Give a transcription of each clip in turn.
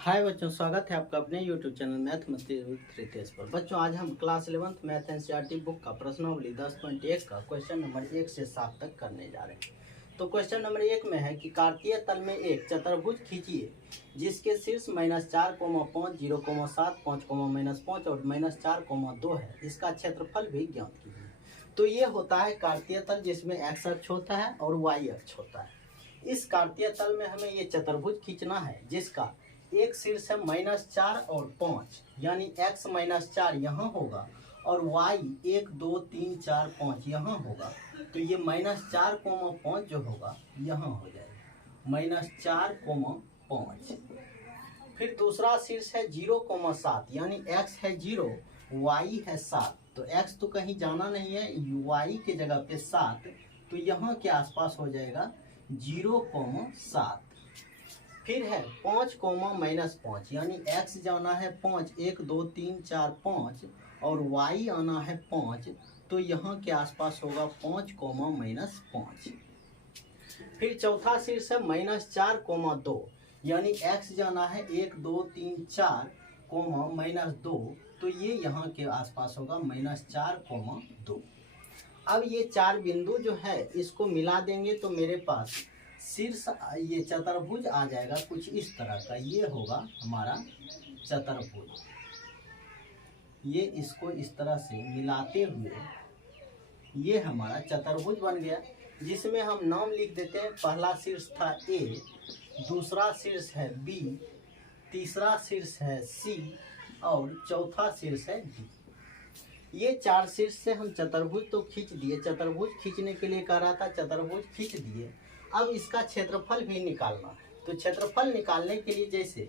हाय बच्चों, स्वागत है आपका अपने YouTube channel mathematics with Ritesh पर। बच्चों, आज हम class 11th math NCERT book का प्रश्नावली 10.1 का क्वेश्चन नंबर 1 से 7 तक करने जा रहे हैं। तो क्वेश्चन नंबर 1 में है कि कार्तीय तल में एक चतुर्भुज खींचिए जिसके शीर्ष -4, 5, 0, 7, 5, -5 और -4, 2 है। इसका क्षेत्रफल भी ज्ञात कीजिए। तो ये होता है कार्तीय तल जिसमें x अक्ष होता है और y अक्ष होता है। इस कार्तीय तल में हमें ये चतुर्भुज खींचना है जिसका एक शीर्ष है -4 और 5, यानी x -4 यहाँ होगा और y 1, 2, 3, 4, 5 यहाँ होगा। तो ये -4, 5 जो होगा यहाँ हो जाएगा -4, 5। फिर दूसरा शीर्ष है 0, 7, यानी x है 0, y है 7। तो x तो कहीं जाना नहीं है, y के जगह पे 7, तो यहाँ के आसपास हो जाएगा 0, 7। फिर है 5, -5, यानी x जाना है 5, 1, 2, 3, 4, 5 और y आना है 5, तो यहाँ के आसपास होगा 5, -5। फिर चौथा शीर्ष है -4, 2, यानी x जाना है 1, 2, 3, 4, -2, तो ये यहाँ के आसपास होगा -4, 2। अब ये चार बिंदु जो है इसको मिला देंगे तो मेरे पास शीर्ष ये चतुर्भुज आ जाएगा कुछ इस तरह का। ये होगा हमारा चतुर्भुज। ये इसको इस तरह से मिलाते हुए ये हमारा चतुर्भुज बन गया, जिसमें हम नाम लिख देते हैं। पहला शीर्ष था A, दूसरा शीर्ष है B, तीसरा शीर्ष है C और चौथा शीर्ष है D। ये चार शीर्ष से हम चतुर्भुज तो खींच दिए। चतुर्भुज खींचने के लिए कह रहा था, चतुर्भुज खींच दिए। अब इसका क्षेत्रफल भी निकालना है। तो क्षेत्रफल निकालने के लिए जैसे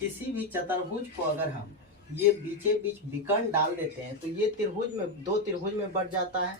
किसी भी चतुर्भुज को अगर हम ये बीचे बीच विकर्ण डाल देते हैं तो ये त्रिभुज में दो त्रिभुज में बढ़ जाता है।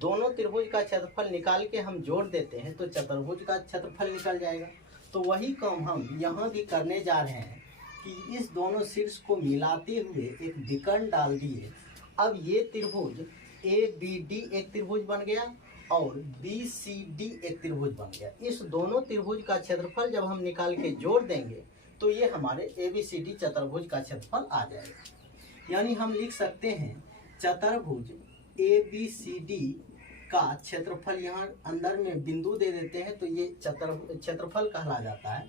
दोनों त्रिभुज का क्षेत्रफल निकाल के हम जोड़ देते हैं तो चतुर्भुज का क्षेत्रफल निकल जाएगा। तो वही काम हम यहाँ भी करने जा रहे हैं कि इस दोनों शीर्ष को मिलाते हुए एक विकर्ण डाल दिए। अब ये त्रिभुज ABD एक त्रिभुज बन गया और BCD एक त्रिभुज बन गया। इस दोनों त्रिभुज का क्षेत्रफल जब हम निकाल के जोड़ देंगे तो ये हमारे ABCD चतुर्भुज का क्षेत्रफल आ जाएगा। यानी हम लिख सकते हैं चतुर्भुज ABCD का क्षेत्रफल, यहाँ अंदर में बिंदु दे देते हैं तो ये क्षेत्रफल कहला जाता है।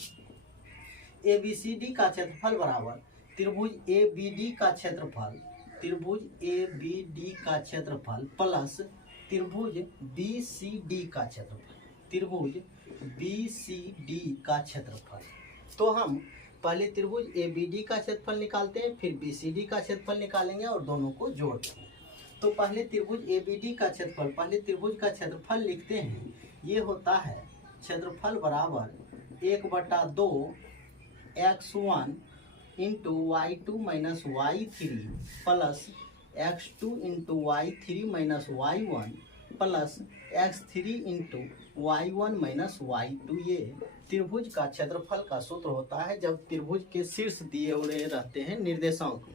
ABCD का क्षेत्रफल बराबर त्रिभुज ABD का क्षेत्रफल, त्रिभुज ABD का क्षेत्रफल प्लस त्रिभुज BCD का क्षेत्रफल, त्रिभुज BCD का क्षेत्रफल। तो हम पहले त्रिभुज ABD का क्षेत्रफल निकालते हैं, फिर BCD का क्षेत्रफल निकालेंगे और दोनों को जोड़ देंगे। तो पहले त्रिभुज ABD का क्षेत्रफल, पहले त्रिभुज का क्षेत्रफल लिखते हैं। ये होता है क्षेत्रफल बराबर 1/2 x1 into y2 minus y3 plus x2 into y3 minus y1 plus x3 into y1 minus y2। ये त्रिभुज का क्षेत्रफल का सूत्र होता है जब त्रिभुज के शीर्ष दिए हुए रहते हैं निर्देशांक।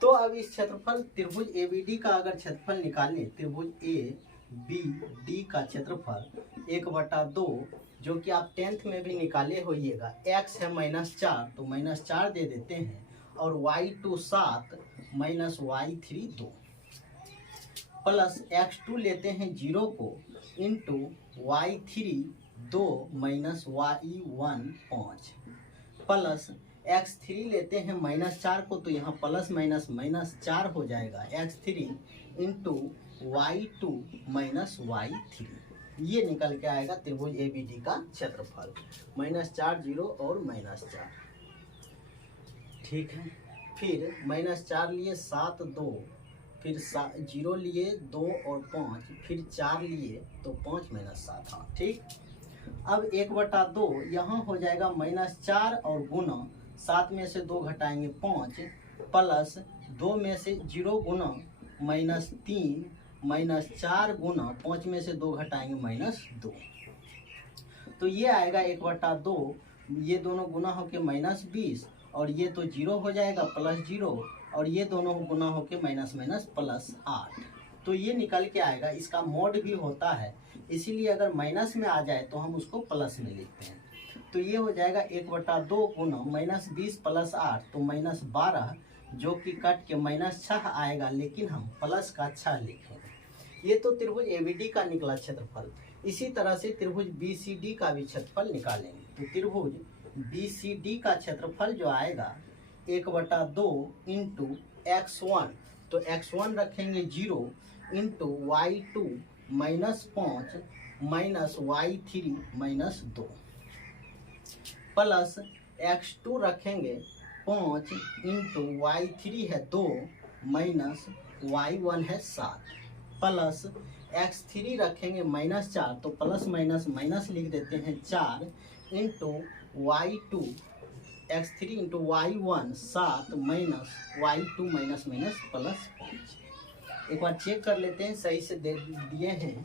तो अब इस क्षेत्रफल त्रिभुज ABD का अगर क्षेत्रफल निकालें, त्रिभुज ABD का क्षेत्रफल 1/2, जो कि आप 10th में भी निकाले होइएगा। x है -4 तो -4 दे देते हैं और y2 7 minus y3 2 plus x2 लेते हैं 0 को into y3 2 minus y1 5 plus x3 लेते हैं -4 को तो यहाँ प्लस माइनस -4 हो जाएगा x3 into y2 minus y3। ये निकल के आएगा त्रिभुज ABD का क्षेत्रफल -4, 0 और -4। ठीक है। फिर -4 लिए 7, 2, फिर 0 लिए 2 और 5, फिर 4 लिए तो 5 -7। हाँ ठीक। अब 1/2 यहाँ हो जाएगा -4 और गुना 7 में से 2 घटाएंगे 5 प्लस 2 में से 0 गुना -3 -4 गुना 5 में से 2 घटाएंगे -2। तो ये आएगा 1/2, ये दोनों गुना होके -20 और ये तो 0 हो जाएगा +0 और ये दोनों गुना होके +8। तो ये निकल के आएगा। इसका मोड भी होता है, इसीलिए अगर माइनस में आ जाए तो हम उसको प्लस में लिखते हैं। तो ये हो जाएगा 1/2 गुना -20 + 8 तो -12, जो कि कट के -6 आएगा, लेकिन हम प्लस का 6 लिखेंगे। ये तो त्रिभुज एबीडी का निकला क्षेत्रफल। इसी तरह से त्रिभुज बीसीडी का भी क्षेत्रफल निकालेंगे। तो त्रिभुज बीसीडी का क्षेत्रफल जो आएगा 1/2 इंटू x1, तो x1 रखेंगे 0 into y2 -5 minus y3 -2 plus x2 रखेंगे 5 इंटू y3 है 2 माइनस y1 है 7 प्लस x3 रखेंगे -4, तो प्लस माइनस माइनस लिख देते हैं 4 into y2 x3 into y1 7 minus y2 minus minus plus 5। एक बार चेक कर लेते हैं सही से दे दिए हैं।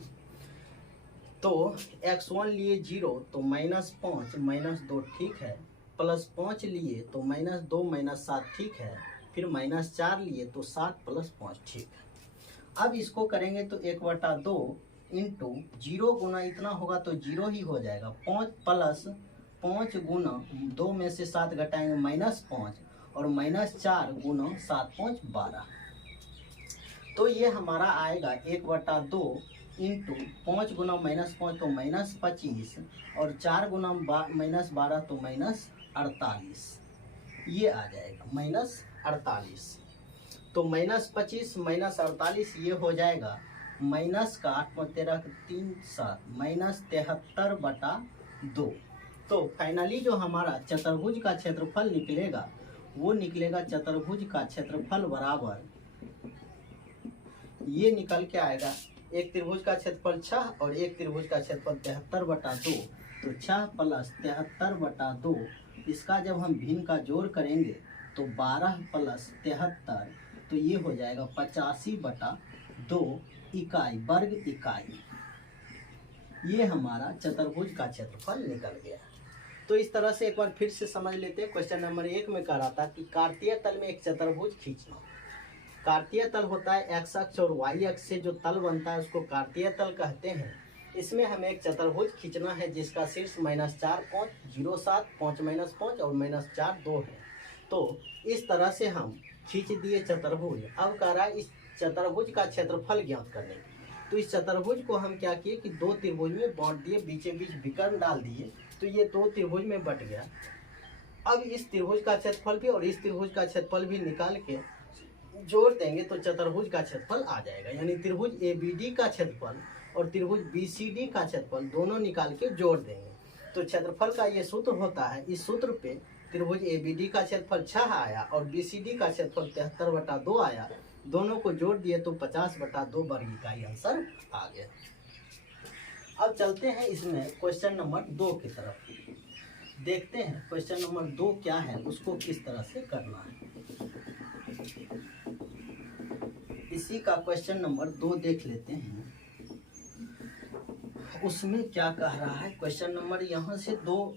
तो x1 लिए 0 तो -5 -2 ठीक है, +5 लिए तो -2 -7 ठीक है, फिर -4 लिए तो 7 + 5 ठीक है। अब इसको करेंगे तो 1/2 इंटू 0 गुना इतना होगा तो 0 ही हो जाएगा, 5 + 5 गुना 2 में से 7 घटाएंगे -5 और -4 गुना 7 × 5 12। तो ये हमारा आएगा 1/2 इंटू 5 गुना -5 तो -25 और 4 गुना -12 तो -48, ये आ जाएगा -48। तो -25 -48 ये हो जाएगा माइनस का 8 × 13 3 7 -73/2। तो फाइनली जो हमारा चतुर्भुज का क्षेत्रफल निकलेगा वो निकलेगा चतुर्भुज का क्षेत्रफल बराबर, ये निकल के आएगा एक त्रिभुज का क्षेत्रफल 6 और एक त्रिभुज का क्षेत्रफल 73/2, तो 6 + 73/2, इसका जब हम भिन्न का जोड़ करेंगे तो 12 + 73, तो ये हो जाएगा 85/2 इकाई, वर्ग इकाई। ये हमारा चतुर्भुज का क्षेत्रफल निकल गया। तो इस तरह से एक बार फिर से समझ लेते हैं। क्वेश्चन नंबर 1 में कह रहा था कि कार्तीय तल में एक चतुर्भुज खींचना। कार्तीय तल होता है x अक्ष और y अक्ष से जो तल बनता है उसको कार्तीय तल कहते हैं। इसमें हमें एक चतुर्भुज खींचना है जिसका शीर्ष -4 5 0 7 5 -5 और -4 2 है। तो इस तरह से हम खींच दिए चतुर्भुज। अब कह रहा है इस चतुर्भुज का क्षेत्रफल ज्ञात करने की। तो इस चतुर्भुज को हम क्या किए कि 2 त्रिभुज में बांट दिए, बीचे बीच विकर्ण डाल दिए, तो ये 2 त्रिभुज में बट गया। अब इस त्रिभुज का क्षेत्रफल भी और इस त्रिभुज का क्षेत्रफल भी निकाल के जोड़ देंगे तो चतुर्भुज का क्षेत्रफल आ जाएगा। यानी त्रिभुज एबीडी का क्षेत्रफल और त्रिभुज बीसीडी का क्षेत्रफल दोनों निकाल के जोड़ देंगे तो क्षेत्रफल का ये सूत्र होता है। इस सूत्र पे त्रिभुज एबीडी का क्षेत्रफल 6 आया और बीसीडी का क्षेत्रफल 73/2 आया, दोनों को जोड़ दिए तो 50/2 वर्ग इकाई आंसर आ गया। अब चलते हैं इसमें क्वेश्चन नंबर 2 की तरफ, देखते हैं क्वेश्चन नंबर 2 क्या है, उसको किस तरह से करना है। इसी का क्वेश्चन नंबर 2 देख लेते हैं, उसमें क्या कह रहा है। क्वेश्चन नंबर यहाँ से 2,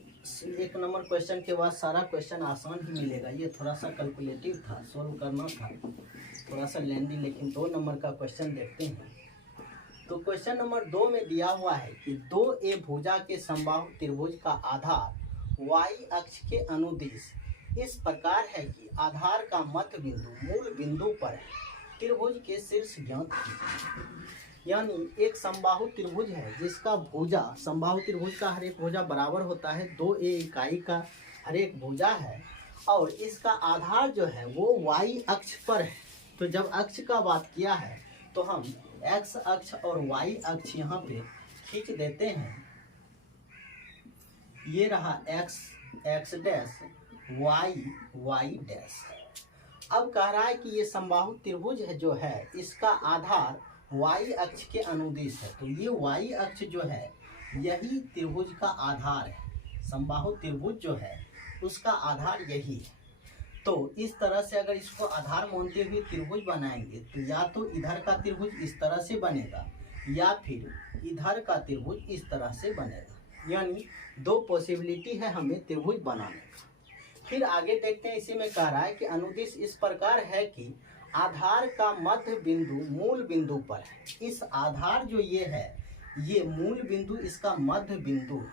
1 नंबर क्वेश्चन के बाद सारा क्वेश्चन आसान ही मिलेगा। ये थोड़ा सा कैलकुलेटिव था, सोल्व करना था, थोड़ा सा लेंदी, लेकिन 2 नंबर का क्वेश्चन देखते हैं। तो क्वेश्चन नंबर 2 में दिया हुआ है कि 2A भुजा के समबाहु त्रिभुज का आधार y अक्ष के अनुदिश इस प्रकार है कि आधार का मध्य बिंदु मूल बिंदु पर है, त्रिभुज के शीर्ष ज्ञात कीजिए। यानी एक समबाहु त्रिभुज है जिसका भुजा, समबाहु त्रिभुज का हर एक भुजा बराबर होता है, 2A इकाई का हर एक भुजा है और इसका आधार जो है वो y अक्ष पर है। तो जब अक्ष का बात किया है तो हम x अक्ष और y अक्ष यहाँ पे खींच देते हैं। ये रहा x x dash y y dash. अब कह रहा है कि ये समबाहु त्रिभुज है जो है इसका आधार y अक्ष के अनुदिश है। तो ये y अक्ष जो है यही त्रिभुज का आधार है, समबाहु त्रिभुज जो है उसका आधार यही है। तो इस तरह से अगर इसको आधार मानते हुए त्रिभुज बनाएंगे तो या तो इधर का त्रिभुज इस तरह से बनेगा या फिर इधर का त्रिभुज इस तरह से बनेगा। यानी 2 पॉसिबिलिटी है हमें त्रिभुज बनाने का। फिर आगे देखते हैं, इसी में कह रहा है कि अनुदिश इस प्रकार है कि आधार का मध्य बिंदु मूल बिंदु पर है। इस आधार जो ये है ये मूल बिंदु इसका मध्य बिंदु है।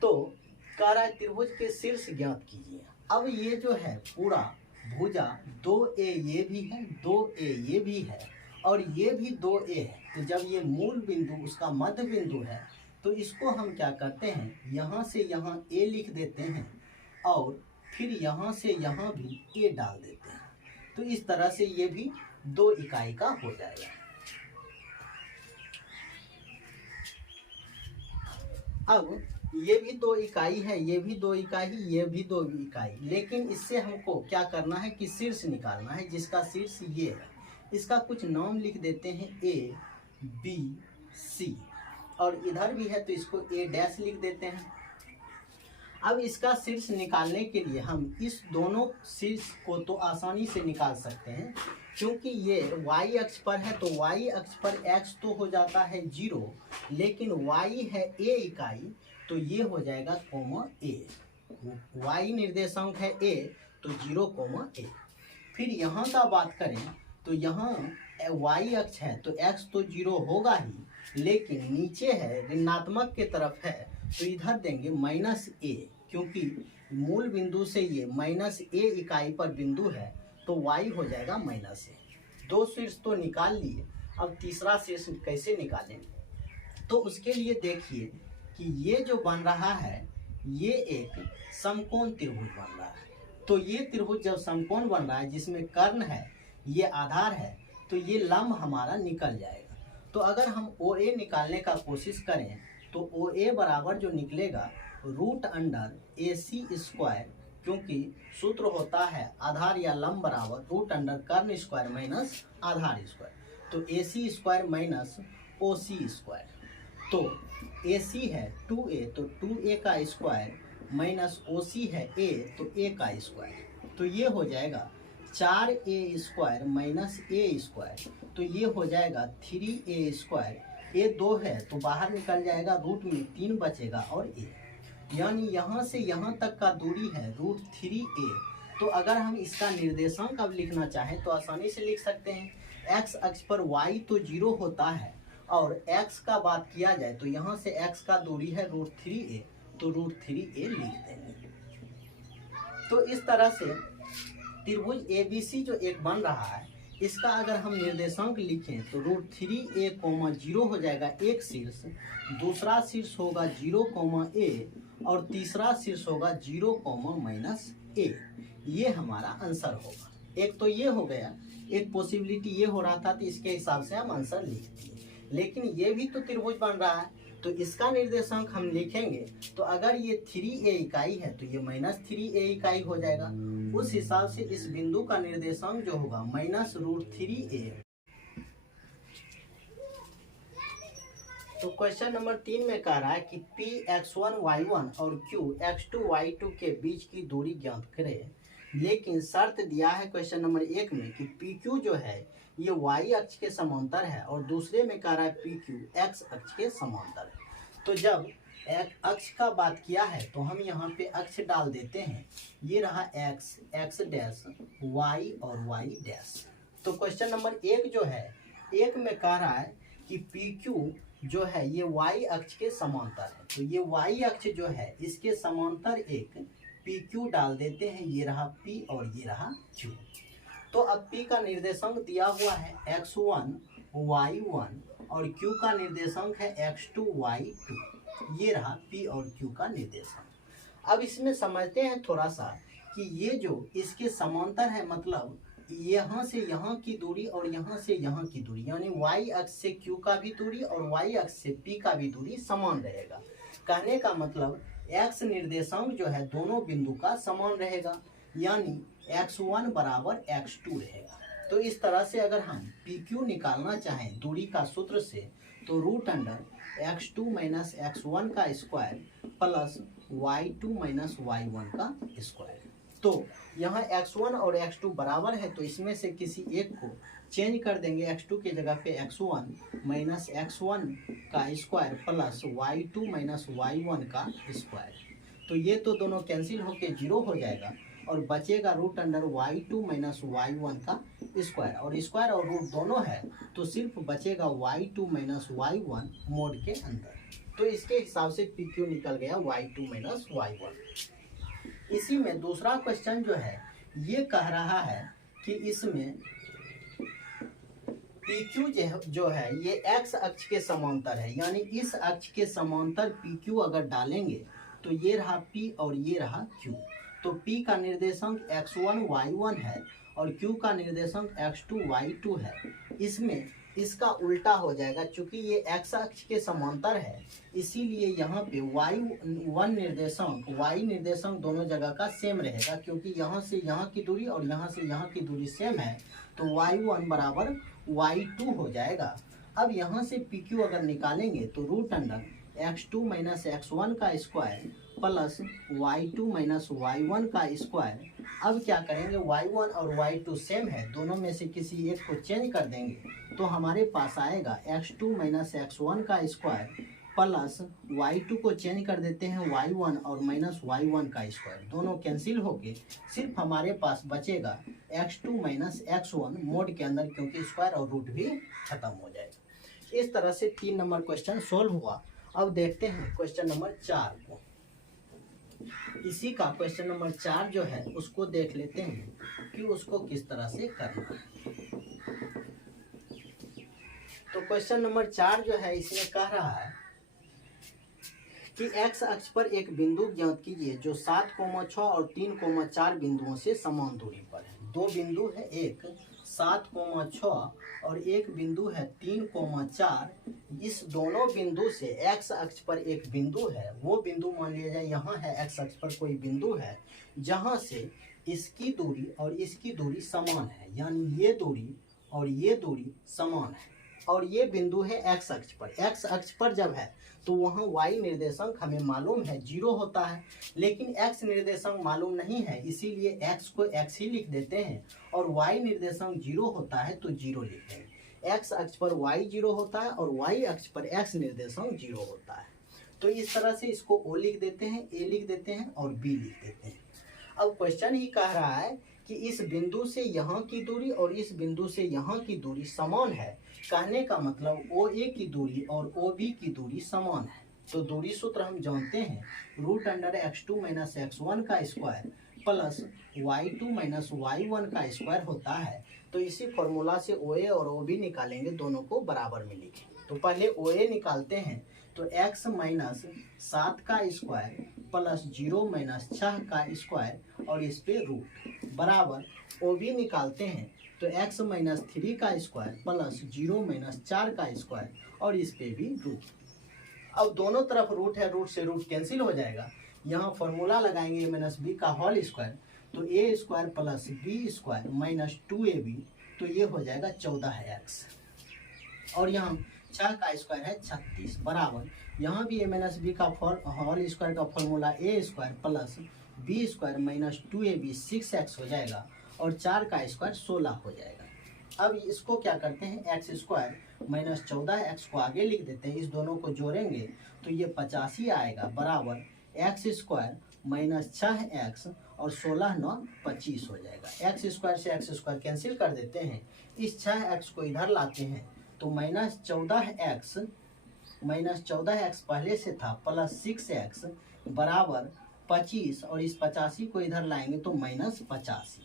तो कह रहा है त्रिभुज के शीर्ष ज्ञात कीजिए। अब ये जो है पूरा भुजा 2a ये भी है, 2a ये भी है और ये भी 2a है। तो जब ये मूल बिंदु उसका मध्य बिंदु है तो इसको हम क्या करते हैं, यहाँ से यहाँ a लिख देते हैं और फिर यहाँ से यहाँ भी a डाल देते हैं। तो इस तरह से ये भी 2 इकाई का हो जाएगा। अब ये भी 2 इकाई है, ये भी 2 इकाई, ये भी 2 इकाई, लेकिन इससे हमको क्या करना है कि शीर्ष निकालना है, जिसका शीर्ष ये है। इसका कुछ नाम लिख देते हैं A, B, C और इधर भी है तो इसको A डैश लिख देते हैं। अब इसका शीर्ष निकालने के लिए हम इस दोनों शीर्ष को तो आसानी से निकाल सकते हैं, क्योंकि ये y अक्ष पर है तो y अक्ष पर x तो हो जाता है 0, लेकिन y है a इकाई तो ये हो जाएगा कोमा a। y निर्देशांक है a तो 0 कोमा a। फिर यहाँ का बात करें तो यहाँ y अक्ष है तो x तो 0 होगा ही, लेकिन नीचे है ऋणात्मक के तरफ है तो इधर देंगे -a, क्योंकि मूल बिंदु से ये -a इकाई पर बिंदु है तो y हो जाएगा -a। 2 शीर्ष तो निकाल लिए, अब तीसरा शीर्ष कैसे निकालें, तो उसके लिए देखिए कि ये जो बन रहा है ये एक समकोण त्रिभुज बन रहा है। तो ये त्रिभुज जब समकोण बन रहा है जिसमें कर्ण है, ये आधार है, तो ये लंब हमारा निकल जाएगा। तो अगर हम OA निकालने का कोशिश करें तो OA बराबर जो निकलेगा √AC², क्योंकि सूत्र होता है आधार या लंब बराबर √कर्ण² माइनस आधार स्क्वायर। तो AC² - OC²। तो AC है 2a तो 2a का स्क्वायर माइनस OC है a तो a का स्क्वायर। तो ये हो जाएगा 4a² माइनस a²। तो ये हो जाएगा 3a²। a 2 है तो बाहर निकल जाएगा, रूट में 3 बचेगा और a, यानी यहाँ से यहाँ तक का दूरी है √3a। तो अगर हम इसका निर्देशांक अब लिखना चाहें तो आसानी से लिख सकते हैं। x अक्ष पर y तो 0 होता है और x का बात किया जाए तो यहाँ से x का दूरी है √3a, तो √3a लिख देंगे। तो इस तरह से त्रिभुज ABC जो एक बन रहा है, इसका अगर हम निर्देशांक लिखें तो √3a, 0 हो जाएगा एक शीर्ष, दूसरा शीर्ष होगा 0, a और तीसरा शीर्ष होगा 0, -a। ये हमारा आंसर होगा। एक तो ये हो गया, एक पॉसिबिलिटी ये हो रहा था तो इसके हिसाब से हम आंसर लिख दिए, लेकिन ये भी तो त्रिभुज बन रहा है तो इसका निर्देशांक हम लिखेंगे तो अगर ये 3a इकाई है तो ये -3a इकाई हो जाएगा। उस हिसाब से इस बिंदु का निर्देशांक जो होगा -√3a। तो क्वेश्चन नंबर 3 में कह रहा है कि P x1 y1 और Q x2 y2 के बीच की दूरी ज्ञात करें, लेकिन शर्त दिया है क्वेश्चन नंबर 1 में कि PQ जो है ये y अक्ष के समांतर है और दूसरे में कह रहा है PQ x अक्ष के समांतर है। तो जब अक्ष का बात किया है तो हम यहाँ पे अक्ष डाल देते हैं, ये रहा x, x डैश, y और y डैश। तो क्वेश्चन नंबर 1 जो है, 1 में कह रहा है कि PQ जो है ये y अक्ष के समांतर है, तो ये y अक्ष जो है इसके समांतर एक PQ डाल देते हैं, ये रहा P और ये रहा Q। तो अब P का निर्देशांक दिया हुआ है x1 y1 और Q का निर्देशांक है x2 y2, ये रहा P और Q का निर्देशांक। अब इसमें समझते हैं थोड़ा सा कि ये जो इसके समांतर है, मतलब यहाँ से यहाँ की दूरी और यहाँ से यहाँ की दूरी, यानी y अक्ष से Q का भी दूरी और y अक्ष से P का भी दूरी समान रहेगा। कहने का मतलब x निर्देशांक जो है दोनों बिंदु का समान रहेगा, यानी x1 बराबर x2 रहेगा। तो इस तरह से अगर हम PQ निकालना चाहें दूरी का सूत्र से तो √x2 - x1 का स्क्वायर प्लस y2 - y1 का स्क्वायर। तो यहाँ x1 और x2 बराबर है तो इसमें से किसी एक को चेंज कर देंगे, x2 की जगह पे x1 - x1 का स्क्वायर प्लस y2 - y1 का स्क्वायर। तो ये तो दोनों कैंसिल होके 0 हो जाएगा और बचेगा √y2 - y1 का स्क्वायर, और स्क्वायर और रूट दोनों है तो सिर्फ बचेगा y2 - y1 मोड के अंदर। तो इसके हिसाब से पी क्यू निकल गया y2 माइनस y1। इसी में दूसरा क्वेश्चन जो है ये कह रहा है कि इसमें पी क्यू जो है ये एक्स अक्ष के समांतर है, यानी इस अक्ष के समांतर पी क्यू अगर डालेंगे तो ये रहा पी और ये रहा क्यू। तो पी का निर्देशांक x1 y1 है और क्यू का निर्देशांक x2 y2 है। इसमें इसका उल्टा हो जाएगा, चूंकि ये x अक्ष के समांतर है इसीलिए यहाँ पे y1 निर्देशांक y निर्देशांक दोनों जगह का सेम रहेगा, क्योंकि यहाँ से यहाँ की दूरी और यहाँ से यहाँ की दूरी सेम है तो y1 बराबर y2 हो जाएगा। अब यहाँ से PQ अगर निकालेंगे तो root under x2 minus x1 का square plus y2 minus y1 का स्क्वायर। अब क्या करेंगे, y1 और y2 सेम है, दोनों में से किसी एक को चेंज कर देंगे तो हमारे पास आएगा x2 माइनस x1 का स्क्वायर प्लस y2 को चेंज कर देते हैं y1 और माइनस y1 का स्क्वायर, दोनों कैंसिल होके सिर्फ हमारे पास बचेगा x2 माइनस x1 मोड के अंदर, क्योंकि स्क्वायर और रूट भी खत्म हो जाएगा। इस तरह से 3 नंबर क्वेश्चन सोल्व हुआ। अब देखते हैं क्वेश्चन नंबर 4 को। इसी का क्वेश्चन नंबर 4 जो है उसको देख लेते हैं कि उसको किस तरह से करना है। तो क्वेश्चन नंबर 4 जो है इसमें कह रहा है कि x अक्ष पर एक बिंदु ज्ञात कीजिए जो 7,6 और 3,4 बिंदुओं से समान दूरी पर है। दो बिंदु है, एक 7,6 और एक बिंदु है 3,4। इस दोनों बिंदु से x अक्ष पर एक बिंदु है, वो बिंदु मान लिया जाए यहाँ है, x अक्ष पर कोई बिंदु है जहाँ से इसकी दूरी और इसकी दूरी समान है, यानी ये दूरी और ये दूरी समान है और ये बिंदु है x अक्ष पर। x अक्ष पर जब है तो वहाँ y निर्देशांक हमें मालूम है 0 होता है, लेकिन x निर्देशांक मालूम नहीं है इसीलिए x को x ही लिख देते हैं और y निर्देशांक 0 होता है तो 0 लिख देंगे। x अक्ष पर y 0 होता है और y अक्ष पर x निर्देशांक 0 होता है। तो इस तरह से इसको O लिख देते हैं, A लिख देते हैं और B लिख देते हैं। अब क्वेश्चन ही कह रहा है कि इस बिंदु से यहाँ की दूरी और इस बिंदु से यहाँ की दूरी समान है। कहने का मतलब OA की दूरी और OB की दूरी समान है। तो दूरी सूत्र हम जानते हैं, root under x2 minus x1 का square plus y2 minus y1 का स्क्वायर होता है। तो इसी फॉर्मूला से OA और OB निकालेंगे, दोनों को बराबर में लिखें। तो पहले OA निकालते हैं तो x माइनस 7 का स्क्वायर प्लस 0 माइनस 6 का स्क्वायर और इस पे रूट बराबर OB निकालते हैं तो x माइनस 3 का स्क्वायर प्लस 0 माइनस 4 का स्क्वायर और इस पे भी रूट। अब दोनों तरफ रूट है, रूट से रूट कैंसिल हो जाएगा। यहाँ फॉर्मूला लगाएंगे a माइनस बी का होल स्क्वायर तो a square plus b square minus 2ab, तो ये हो जाएगा 14x और यहाँ 6 का स्क्वायर है 36 बराबर यहाँ भी a माइनस बी का होल स्क्वायर का formula a square plus b square minus 2ab 6x हो जाएगा और 4 का स्क्वायर 16 हो जाएगा। अब इसको क्या करते हैं, एक्स स्क्वायर माइनस 14x को आगे लिख देते हैं, इस दोनों को जोड़ेंगे तो ये 85 आएगा बराबर एक्स स्क्वायर माइनस 6x और 16 9 25 हो जाएगा। एक्स स्क्वायर से एक्स स्क्वायर कैंसिल कर देते हैं, इस 6x को इधर लाते हैं तो माइनस 14x पहले से था प्लस 6x बराबर 25 और इस 85 को इधर लाएंगे तो माइनस 85,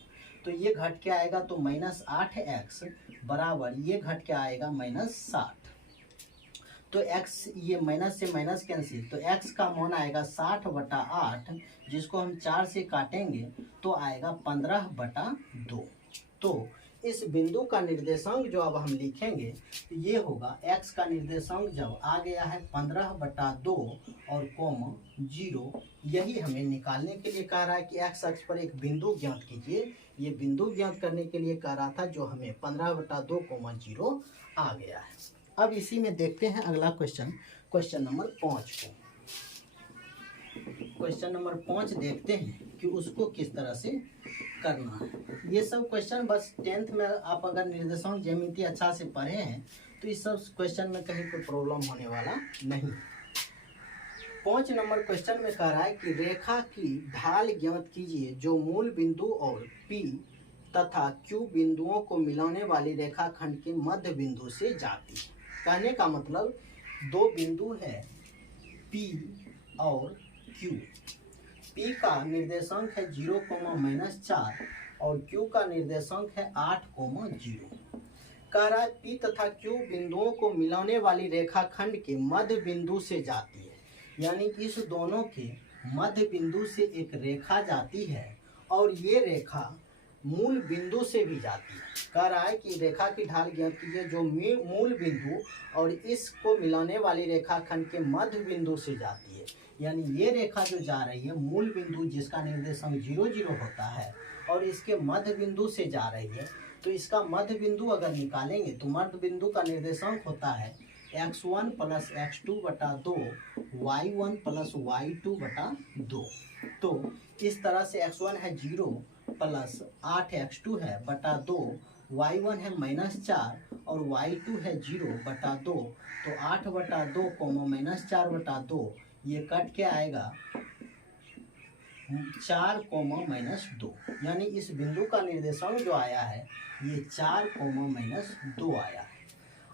तो ये घट के आएगा तो माइनस 8x बराबर ये घट के आएगा माइनस 60। तो x ये माइनस से माइनस कैंसिल, तो x का मान आएगा 60/8 जिसको हम 4 से काटेंगे तो आएगा 15/2। तो इस बिंदु का निर्देशांक जो अब हम लिखेंगे ये होगा, x का निर्देशांक जब आ गया है 15/2 और 0, यही हमें निकालने के लिए कह रहा है कि x अक्ष पर एक बिंदु ज्ञात कीजिए। ये बिंदु ज्ञात करने के लिए कह रहा था जो हमें 15/2, 0 आ गया है। अब इसी में देखते हैं अगला क्वेश्चन नंबर 5 को। क्वेश्चन नंबर 5 देखते हैं कि उसको किस तरह से करना है। ये सब क्वेश्चन बस 10th में आप अगर निर्देशांक ज्यामिति अच्छा से पढ़े हैं तो इस सब क्वेश्चन में कहीं कोई प्रॉब्लम होने वाला नहीं। 5 नंबर क्वेश्चन में कह रहा है कि रेखा की ढाल ज्ञात कीजिए जो मूल बिंदु और P तथा Q बिंदुओं को मिलाने वाली रेखाखंड के मध्य बिंदु से जाती है। कहने का मतलब दो बिंदु है P और Q। P का निर्देशांक है 0,-4 और Q का निर्देशांक है 8,0। कह रहा है P तथा Q बिंदुओं को मिलाने वाली रेखाखंड के मध्य बिंदु से जाती है, यानी इस दोनों के मध्य बिंदु से एक रेखा जाती है और ये रेखा मूल बिंदु से भी जाती है। कह रहा है कि रेखा की ढाल ज्ञात कीजिए जो मूल बिंदु और इसको मिलाने वाली रेखाखंड के मध्य बिंदु से जाती है, यानी ये रेखा जो जा रही है मूल बिंदु जिसका निर्देशांक 0,0 होता है और इसके मध्य बिंदु से जा रही है, तो इसका मध्य बिंदु अगर निकालेंगे तो मध्य बिंदु का निर्देशांक होता है x1 + x2 बटा 2 y1 + y2 बटा 2। तो इस तरह से x1 है 0 + 8x2 है बटा 2, y1 है -4 और y2 है 0 बटा 2। तो 8 बटा 2 -4 बटा 2 ये कट के आएगा 4, -2, यानी इस बिंदु का निर्देशांक जो आया है ये 4, -2 आया है।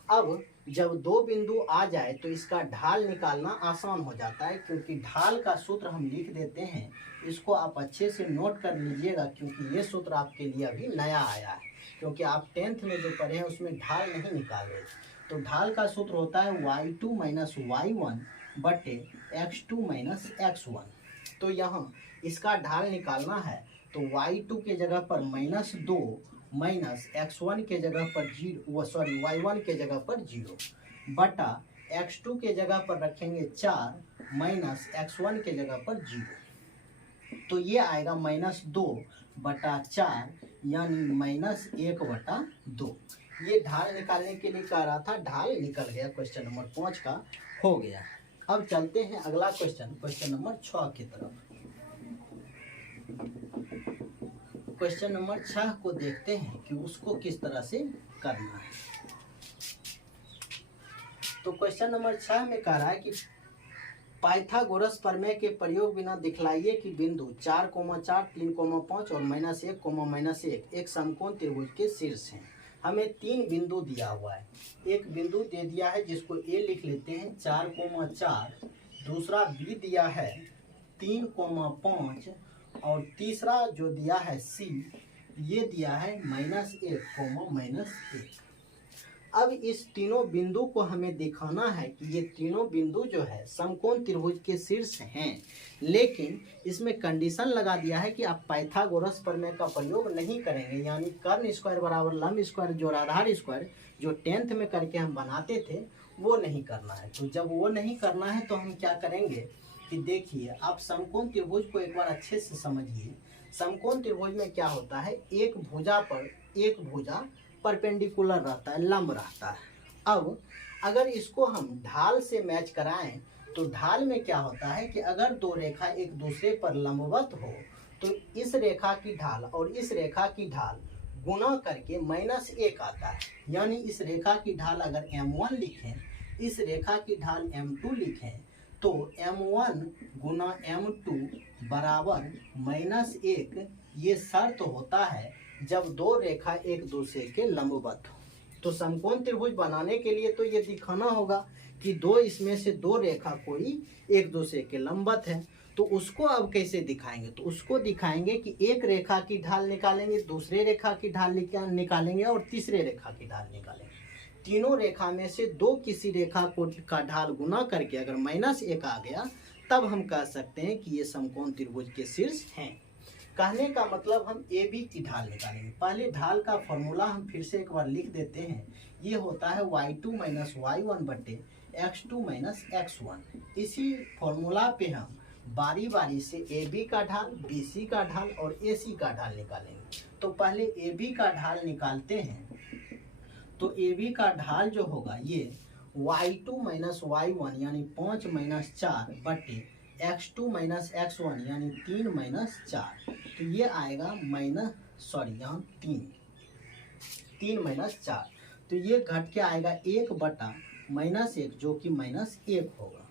अब जब दो बिंदु आ जाए तो इसका ढाल निकालना आसान हो जाता है, क्योंकि ढाल का सूत्र हम लिख देते हैं। इसको आप अच्छे से नोट कर लीजिएगा, क्योंकि ये सूत्र आपके लिए अभी नया आया है, क्योंकि आप 10th में जो पढ़े हैं उसमें ढाल नहीं निकाल रहे। तो ढाल का सूत्र होता है y2 - y1 बटे x2 - x1। तो यहाँ इसका ढाल निकालना है तो y2 के जगह पर -2 माइनस x1 के जगह पर 0, y1 के जगह पर 0 बटा x2 के जगह पर रखेंगे 4 माइनस x1 के जगह पर 0। तो ये आएगा -2 बटा 4 यानी -1 बटा 2। ये ढाल निकालने के लिए कह रहा था, ढाल निकल गया। क्वेश्चन नंबर 5 का हो गया। अब चलते हैं अगला क्वेश्चन नंबर 6 की तरफ। क्वेश्चन नंबर 6 को देखते हैं कि उसको किस तरह से करना है। तो क्वेश्चन नंबर 6 में कह रहा है कि पाइथागोरस प्रमेय के प्रयोग बिना दिखलाइए कि बिंदु 4,4, 3,5 और -1, एक समकोण त्रिभुज के शीर्ष हैं। हमें 3 बिंदु दिया हुआ है। एक बिंदु दे दिया है जिसको ए लिख लेते हैं 4,4, दूसरा बी दिया है 3,5 और तीसरा जो दिया है सी ये दिया है -1, -1। अब इस तीनों बिंदु को हमें दिखाना है कि ये तीनों बिंदु जो है समकोण त्रिभुज के शीर्ष हैं, लेकिन इसमें कंडीशन लगा दिया है कि आप पाइथागोरस प्रमेय का प्रयोग नहीं करेंगे, यानी कर्ण स्क्वायर बराबर लंब स्क्वायर जोड़ाधार स्क्वायर जो 10th में करके हम बनाते थे वो नहीं करना है। तो जब वो नहीं करना है तो हम क्या करेंगे कि देखिए, आप समकोण त्रिभुज को एक बार अच्छे से समझिए। समकोण त्रिभुज में क्या होता है, एक भुजा पर एक भुजा परपेंडिकुलर रहता है, लंब रहता है। अब अगर इसको हम ढाल से मैच कराएं तो ढाल में क्या होता है कि अगर दो रेखा एक दूसरे पर लंबवत हो तो इस रेखा की ढाल और इस रेखा की ढाल गुना करके -1 आता है। यानी इस रेखा की ढाल अगर m1 लिखें, इस रेखा की ढाल m2 लिखें, तो m1 गुना m2 बराबर -1। ये शर्त होता है जब दो रेखा एक दूसरे के लंबवत हो। तो समकोण त्रिभुज बनाने के लिए तो ये दिखाना होगा कि दो इसमें से दो रेखा कोई एक दूसरे के लंबवत है। तो उसको अब कैसे दिखाएंगे, तो उसको दिखाएंगे कि एक रेखा की ढाल निकालेंगे, दूसरे रेखा की ढाल निकालेंगे और तीसरे रेखा की ढाल निकालेंगे। तीनों रेखा में से दो किसी रेखा को का ढाल गुना करके अगर -1 आ गया तब हम कह सकते हैं कि ये समकोण त्रिभुज के शीर्ष हैं। कहने का मतलब हम ए बी की ढाल निकालेंगे। पहले ढाल का फॉर्मूला हम फिर से एक बार लिख देते हैं। ये होता है y2 - y1 बटे x2 - x1। इसी फॉर्मूला पे हम बारी बारी से ए बी का ढाल, बी सी का ढाल और ए सी का ढाल निकालेंगे। तो पहले ए बी का ढाल निकालते हैं। तो ए बी का ढाल जो होगा ये y2 - y1 यानी 5 - 4 बटे x2 - x1 यानी 3 - 4। तो ये आएगा यहाँ 3 - 4। तो ये घट के आएगा 1 बटा -1 जो कि -1 होगा।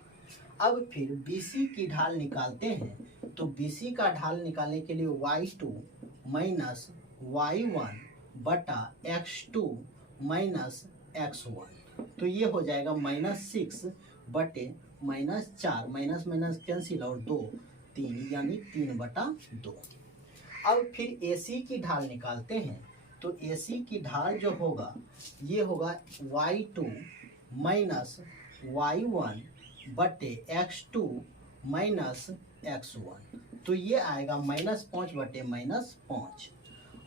अब फिर BC की ढाल निकालते हैं। तो BC का ढाल निकालने के लिए y2 - y1 बटा x2 - x1। तो ये हो जाएगा -6 बटे -4, माइनस माइनस कैंसिल और 2 3 यानी 3/2। अब फिर AC की ढाल निकालते हैं। तो AC की ढाल जो होगा ये होगा y2 माइनस y1 बटे x2 माइनस x1। तो ये आएगा -5/-5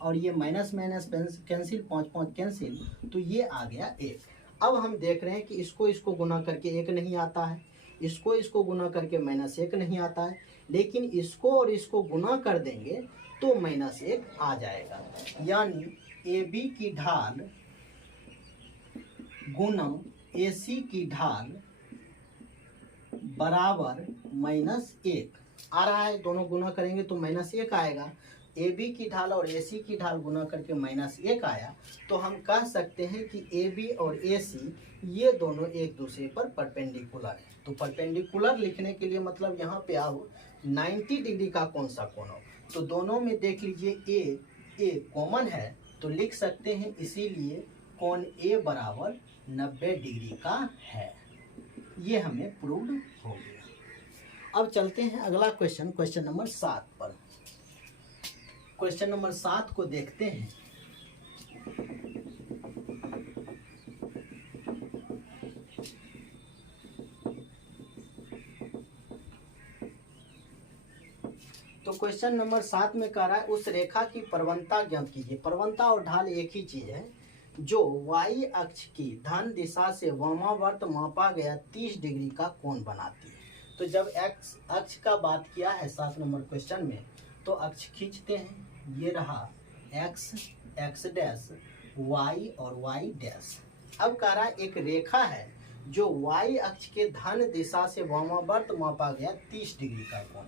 और ये माइनस माइनस कैंसिल, 5 5 कैंसिल, तो ये आ गया 1। अब हम देख रहे हैं कि इसको गुना करके 1 नहीं आता है, इसको गुना करके -1 नहीं आता है, लेकिन इसको और इसको गुना कर देंगे तो -1 आ जाएगा। यानी AB की ढाल गुना AC की ढाल बराबर -1 आ रहा है। दोनों गुना करेंगे तो -1 आएगा। AB की ढाल और AC की ढाल गुना करके -1 आया, तो हम कह सकते हैं कि AB और AC ये दोनों एक दूसरे पर परपेंडिकुलर है। तो परपेंडिकुलर लिखने के लिए मतलब यहाँ पे आओ 90 डिग्री का कौन सा कोण हो, तो दोनों में देख लीजिए A कॉमन है, तो लिख सकते हैं इसीलिए कोण A बराबर 90 डिग्री का है। ये हमें प्रूव हो गया। अब चलते हैं अगला क्वेश्चन नंबर 7 पर। क्वेश्चन नंबर 7 को देखते हैं। तो क्वेश्चन नंबर 7 में कह रहा है उस रेखा की परवंता ज्ञात कीजिए। परवंता और ढाल एक ही चीज है, जो y अक्ष की धन दिशा से वामावर्त मापा गया 30 डिग्री का कोण बनाती है। तो जब x अक्ष का बात किया है 7 नंबर क्वेश्चन में, तो अक्ष खींचते हैं। ये रहा x, x डैश, y और y डैश। अब कह रहा है एक रेखा है जो y अक्ष के धन दिशा से वामावर्त मापा गया 30 डिग्री का कोण।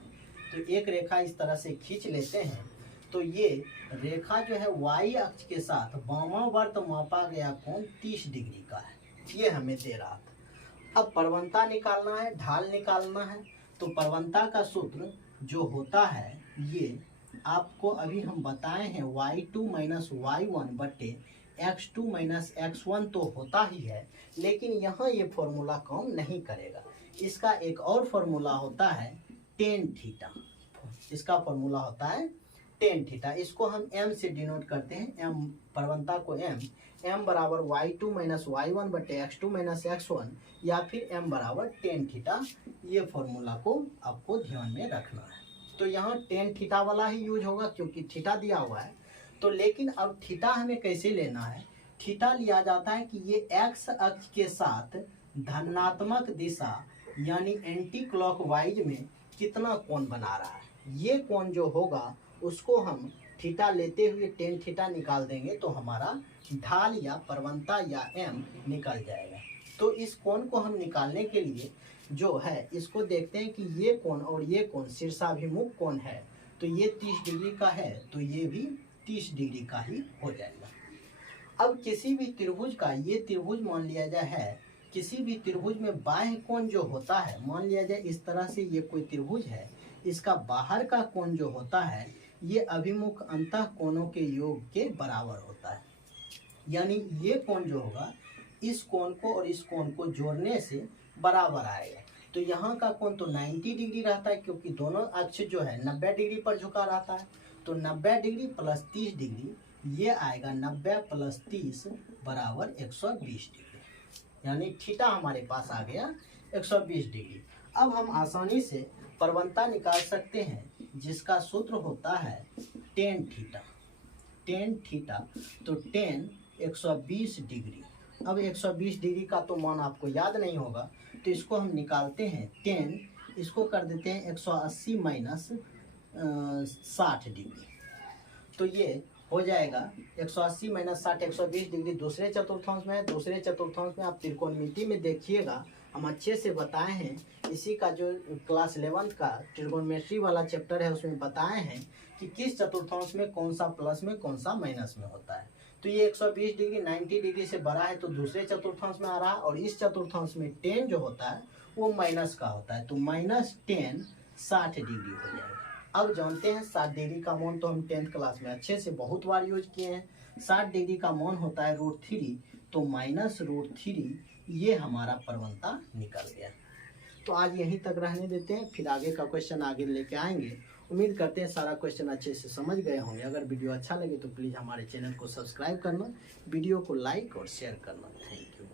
तो एक रेखा इस तरह से खींच लेते हैं। तो ये रेखा जो है y अक्ष के साथ वामावर्त मापा गया कोण 30 डिग्री का है, ये हमें दे रहा था। अब परवंता निकालना है, ढाल निकालना है। तो परवंता का सूत्र जो होता है ये आपको अभी हम बताए हैं, y2 माइनस y1 बटे x2 माइनस x1 तो होता ही है, लेकिन यहाँ ये फॉर्मूला काम नहीं करेगा। इसका एक और फॉर्मूला होता है टेन थीटा। इसका फॉर्मूला होता है टेन थीटा। इसको हम m से डिनोट करते हैं, m परवंता को m बराबर y2 माइनस y1 बटे x2 माइनस x1, या फिर m बराबर टेन थीटा। ये फॉर्मूला को आपको ध्यान में रखना है। तो यहाँ टेन थीटा वाला ही यूज होगा क्योंकि थीटा दिया हुआ है। तो लेकिन अब थीटा हमें कैसे लेना है? थीटा लिया जाता है कि ये x अक्ष के साथ धनात्मक दिशा यानी एंटी क्लॉकवाइज में कितना कोण बना रहा है। ये कोण जो होगा उसको हम थीटा लेते हुए टेन थीटा निकाल देंगे, तो हमारा ढाल या परवंता या m निकल जाएगा। तो इस कोण को हम निकालने के लिए जो है इसको देखते हैं कि ये कोण और ये कोण शीर्षाभिमुख कोण है, तो ये 30 डिग्री का है, तो ये भी 30 डिग्री का ही हो जाएगा। अब किसी भी त्रिभुज का, ये त्रिभुज मान लिया जाए है, किसी भी त्रिभुज में बाह्य कोण जो होता है, मान लिया जाए इस तरह से ये कोई त्रिभुज है, इसका बाहर का कोण जो होता है ये अभिमुख अंतः कोणों के योग के बराबर होता है। यानी ये कोण जो होगा इस कोण को और इस कोण को जोड़ने से बराबर आएगा। तो यहाँ का कोण तो 90 डिग्री रहता है, क्योंकि दोनों अक्ष जो है 90 डिग्री पर झुका रहता है। तो 90 डिग्री प्लस 30 डिग्री, ये आएगा 90 प्लस 30 बराबर 120 डिग्री। यानी थीटा हमारे पास आ गया 120 डिग्री। अब हम आसानी से परवंता निकाल सकते हैं, जिसका सूत्र होता है टेन थीटा। टेन थीटा तो टेन 120 डिग्री। अब 120 डिग्री का तो मान आपको याद नहीं होगा, तो इसको हम निकालते हैं। टेन इसको कर देते हैं 180 माइनस 60 डिग्री, तो ये हो जाएगा 180 माइनस 60, 120 डिग्री दूसरे चतुर्थांश में है। दूसरे चतुर्थांश में आप त्रिकोणमिति में देखिएगा, हम अच्छे से बताए हैं। इसी का जो क्लास 11 का ट्रिगोनोमेट्री वाला चैप्टर है उसमें बताए हैं कि किस चतुर्थांश में कौन सा प्लस में कौन सा माइनस में होता है। तो ये 120 डिग्री 90 डिग्री से बड़ा है, तो दूसरे चतुर्थांश में आ रहा है, और इस चतुर्थांश में टेन जो होता है वो माइनस का होता है, तो माइनस 10 60 डिग्री हो जाएगा। अब जानते हैं 60 डिग्री का मान तो हम 10th क्लास में अच्छे से बहुत बार यूज किए हैं। 60 डिग्री का मान होता है √3, तो माइनस √3, ये हमारा परवंता निकल गया। तो आज यहीं तक रहने देते हैं, फिर आगे का क्वेश्चन आगे लेके आएंगे। उम्मीद करते हैं सारा क्वेश्चन अच्छे से समझ गए होंगे। अगर वीडियो अच्छा लगे तो प्लीज़ हमारे चैनल को सब्सक्राइब करना, वीडियो को लाइक और शेयर करना। Thank you.